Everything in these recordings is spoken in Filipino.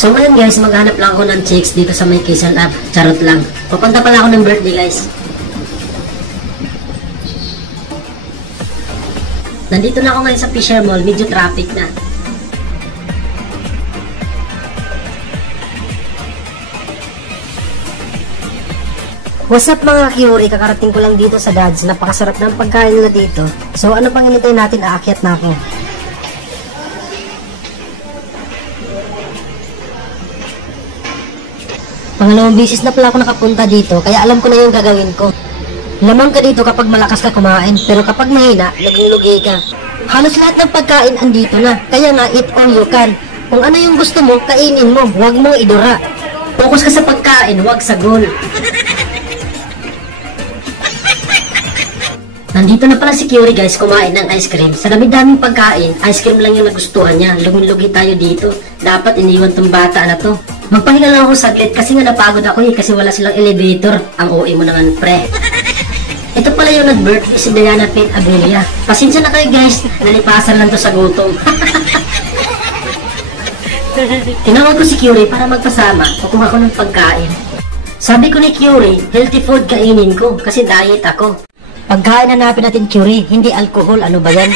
So ngayon guys, maghanap lang ako ng chicks dito sa may Quezon Ave. Charot lang. Papunta pala ako ng birthday guys. Nandito na ako ngayon sa Fisher Mall. Medyo traffic na. What's up mga Curie? Kakarating ko lang dito sa Dad's. Napakasarap ng pagkain nila dito. So ano pang hinintay natin? Aakyat na ako. Pangalawang bisis na pala ako nakapunta dito, kaya alam ko na yung gagawin ko. Lamang ka dito kapag malakas ka kumain, pero kapag mahina, naging-lugi ka. Halos lahat ng pagkain andito na, kaya nga eat all you can. Kung ano yung gusto mo, kainin mo, huwag mong idura. Focus ka sa pagkain, huwag sa goal. Nandito na pala si Curie guys, kumain ng ice cream. Sa dami-daming pagkain, ice cream lang yung nagustuhan niya. Lugi-lugi tayo dito. Dapat iniwan tong bata na to. Magpahinga lang ako saglit kasi nga napagod ako kasi wala silang elevator. Ang OA mo naman pre. Ito pala yung nag-birthday si Diana Faith Abelia. Pasensya na kayo guys, nalipasan lang to sa gutom. Tinawag ko si Curie para magpasama. Kukuha ko ng pagkain. Sabi ko ni Curie, healthy food kainin ko kasi diet ako. Pagkain hanapin natin Curie, hindi alcohol, ano ba yan?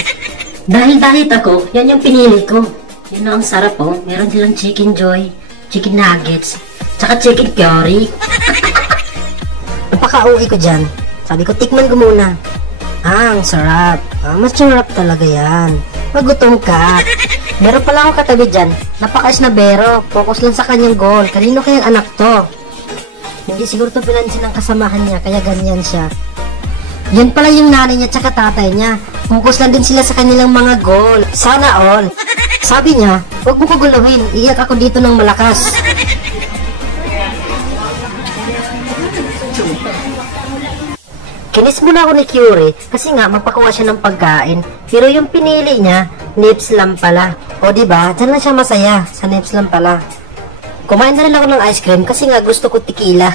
Dahil diet ako, yan yung pinili ko. Yan ang sarap oh, meron silang chicken joy, chicken nuggets, tsaka chicken curry. Napaka-uwi ko dyan. Sabi ko, tikman ko muna. Ang sarap. Masarap talaga yan. Magutom ka. Meron pala akong katabi dyan. Napaka-snabero. Focus lang sa kanyang goal. Kanino kayang anak to? Hindi siguro to pinansin ng kasamahan niya, kaya ganyan siya. Yan pala yung nanay niya tsaka tatay niya. Focus lang din sila sa kanilang mga goal. Sana all. Sabi niya, huwag mo ko guluhin. Iyak ako dito ng malakas. Kinis muna ako ni Curie kasi nga magpakuha siya ng pagkain. Pero yung pinili niya, nips lang pala. O diba, dyan lang siya masaya. Sa nips lang pala. Kumain na rin ako ng ice cream kasi nga gusto ko tequila.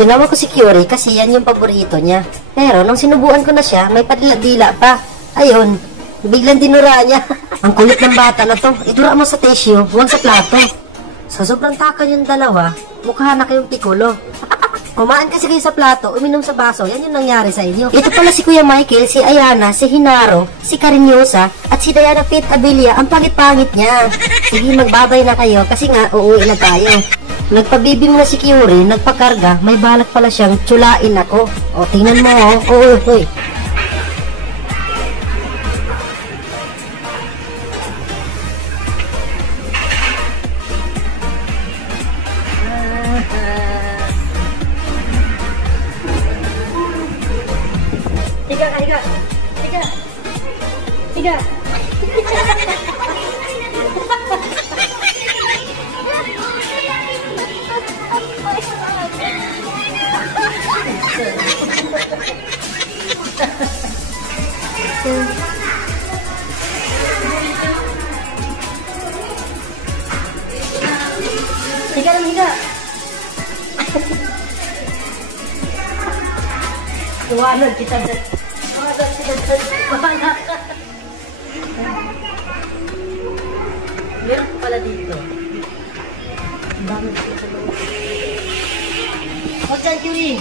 Tinawag ko si Curie kasi yan yung paborito niya. Pero nung sinubuan ko na siya, may padila-dila pa. Ayun, biglang dinura niya. Ang kulit ng bata na to. Idura mo sa tissue, huwag sa plato. Sa sobrang taka yung dalawa, mukha na kayong pikulo. Kumaan kasi kayo sa plato, uminom sa baso, yan yung nangyari sa inyo. Ito pala si Kuya Michael, si Ayana, si Hinaro, si Cariñosa, at si Diana Faith Abelia. Ang pangit-pangit niya. Sige, magbabay na kayo kasi nga uuwi na tayo. Nagpabibing na si Curie, nagpakarga, may balak pala siyang tsulain ako. O, tingnan mo, o. Uy. Higa. Higa. Tuwanan kita dyan. Bahala ka. Meron pala dito. Ang dami dito sa loob. Huwag dyan, Curie.